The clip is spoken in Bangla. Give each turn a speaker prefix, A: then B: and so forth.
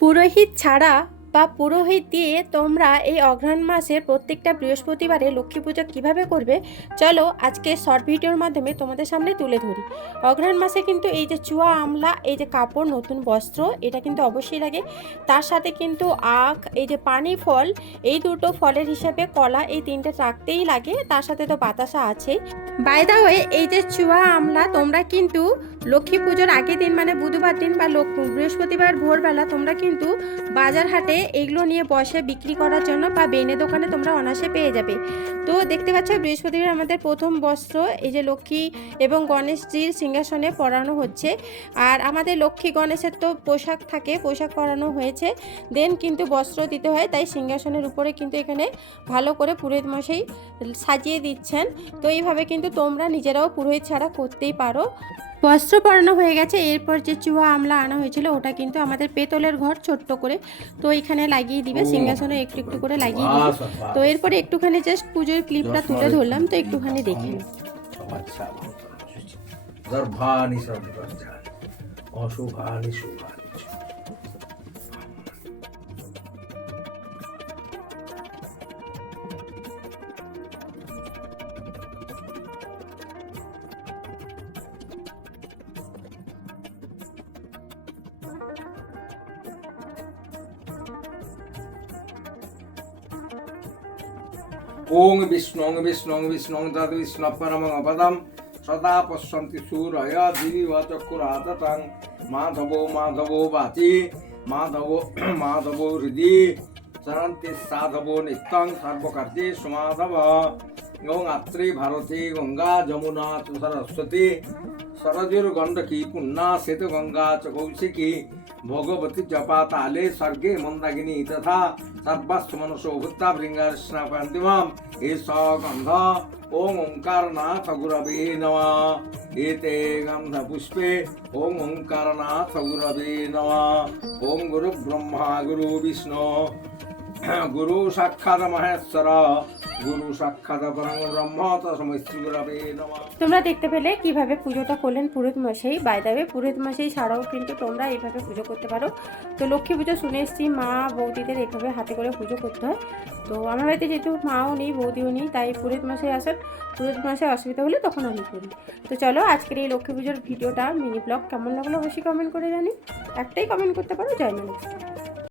A: পুরোহিত ছাড়া বা পুরোহিত দিয়ে তোমরা এই অঘ্রাণ মাসের প্রত্যেকটা বৃহস্পতিবারে লক্ষ্মী পুজো কীভাবে করবে? চলো আজকে শর্ট ভিডিওর মাধ্যমে তোমাদের সামনে তুলে ধরি। অঘ্রাণ মাসে কিন্তু এই যে চুয়া, আমলা, এই যে কাপড়, নতুন বস্ত্র, এটা কিন্তু অবশ্যই লাগে। তার সাথে কিন্তু আখ, এই যে পানি ফল, এই দুটো ফলের হিসাবে কলা এই তিনটে রাখতেই লাগে। তার সাথে তো বাতাসা আছেই বাই দা ওয়ে এই যে চুয়া, আমলা, তোমরা কিন্তু লক্ষ্মী পুজোর আগের দিন মানে বুধবার দিন বা বৃহস্পতিবার ভোরবেলা তোমরা কিন্তু বাজার হাটে এগুলো নিয়ে বসে বিক্রি করার জন্য বা বেনে দোকানে তোমরা অনাসে পেয়ে যাবে। তো দেখতে পাচ্ছ, বৃহস্পতিবার আমাদের প্রথম বস্ত্র, এই যে লক্ষ্মী এবং গণেশজির সিংহাসনে পরানো হচ্ছে। আর আমাদের লক্ষ্মী গণেশের তো পোশাক থাকে, পোশাক পরানো হয়েছে। দেন কিন্তু বস্ত্র দিতে হয়, তাই সিংহাসনের উপরে কিন্তু এখানে ভালো করে পুরোহিত মশাই সাজিয়ে দিচ্ছেন। তো এইভাবে কিন্তু তোমরা নিজেরাও পুরোহিত ছাড়া করতেই পারো। বস্ত্র পরানো হয়ে গেছে। এরপর যে চুয়া আমলা আনা হয়েছিল ওটা কিন্তু আমাদের পেতলের ঘর ছোট্ট করে। তো এখানে লাগিয়ে দিবে সিংহাসনে একটু একটু করে লাগিয়ে দিবে। তো এরপরে একটুখানি জাস্ট পুজোর ক্লিপটা তুলে ধরলাম তো একটুখানি দেখে
B: অশুভানি শুভানি ওং বিষ্ণং বিষ্ণং বিষ্ণং তদ বিষ্ণপরম অপদম সদা পশ্যন্তি সূরয় দিবিব চক্ষুরাততং মাধব মাধব বাচি মাধব মাধব হৃদি চরন্তি সাধব নিত্যং সর্বকর্তে সমাধব ओं अत्री भारती गंगा, जमुना, सरस्वती सरजुर गंडकी पुन्ना श्वेत गंगा चौशिकी कौशिकी भगवती जपाताले सर्गे मंदागिनी तथा सर्वस्व मनसोभुत्ता भृंगार्षणा पंतिमाम एष गंध ओं ओंकारनाथ गुरवे, नम। एते गंध पुष्पे ओं ओंकारनाथ गुरवे, नम। ओं गुरु ब्रह्मा, गुरु विष्णु, गुरु साक्षात महेश्वर।
A: তোমরা দেখতে পেলে কীভাবে পুজোটা করলেন পুরোহিত মাসেই বাইদাবে পুরোহিত মাসেই ছাড়াও কিন্তু তোমরা এইভাবে পুজো করতে পারো। তো লক্ষ্মী পুজো শুনে এসেছি, মা বৌদিদের এইভাবে হাতে করে পুজো করতে হয়। তো আমার বাড়িতে যেহেতু মাও নেই, বৌদিও নেই, তাই পুরোহিত মশাই আসেন। পুরোহিত মাসে অসুবিধা হলে তখন আমি করি। তো চলো আজকের এই লক্ষ্মী পুজোর ভিডিওটা, মিনি ব্লগ কেমন লাগল অবশ্যই কমেন্ট করে জানি একটাই কমেন্ট করতে পারো জয়